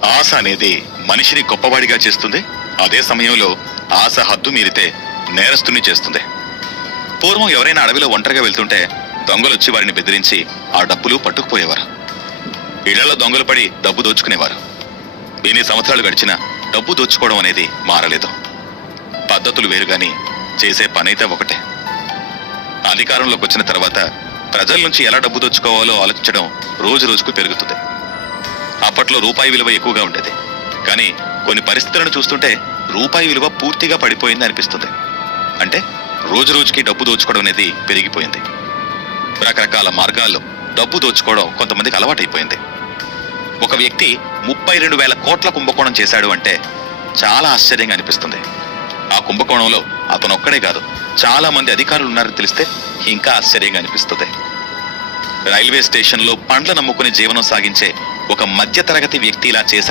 ఆశ అనేది మనిషిని గొప్పవాడిగా చేస్తుంది. అదే సమయంలో ఆశ హద్దు మీరితే నేరస్తుని చేస్తుంది. పూర్వం ఎవరైనా అడవిలో ఒంటరిగా వెళ్తుంటే దొంగలొచ్చి వారిని బెదిరించి ఆ డబ్బులు పట్టుకుపోయేవారు. ఇళ్లలో దొంగలు పడి డబ్బు దోచుకునేవారు. ఎన్ని సంవత్సరాలు గడిచినా డబ్బు దోచుకోవడం అనేది మారలేదు. పద్ధతులు వేరుగాని చేసే పనైతే ఒకటే. అధికారంలోకి వచ్చిన తర్వాత ప్రజల నుంచి ఎలా డబ్బు దోచుకోవాలో ఆలోచించడం రోజు రోజుకు పెరుగుతుంది. అప్పట్లో రూపాయి విలువ ఎక్కువగా ఉండేది. కానీ కొన్ని పరిస్థితులను చూస్తుంటే రూపాయి విలువ పూర్తిగా పడిపోయింది అనిపిస్తుంది. అంటే రోజు రోజుకి డబ్బు దోచుకోవడం అనేది పెరిగిపోయింది. రకరకాల మార్గాల్లో డబ్బు దోచుకోవడం కొంతమందికి అలవాటైపోయింది. ఒక వ్యక్తి 32,000 కోట్ల కుంభకోణం చేశాడు అంటే చాలా ఆశ్చర్యంగా అనిపిస్తుంది. ఆ కుంభకోణంలో అతనొక్కడే కాదు, చాలా మంది అధికారులు ఉన్నారని తెలిస్తే ఇంకా ఆశ్చర్యంగా అనిపిస్తుంది. రైల్వే స్టేషన్లో పండ్ల నమ్ముకుని జీవనం సాగించే ఒక మధ్యతరగతి వ్యక్తి ఇలా చేశాడు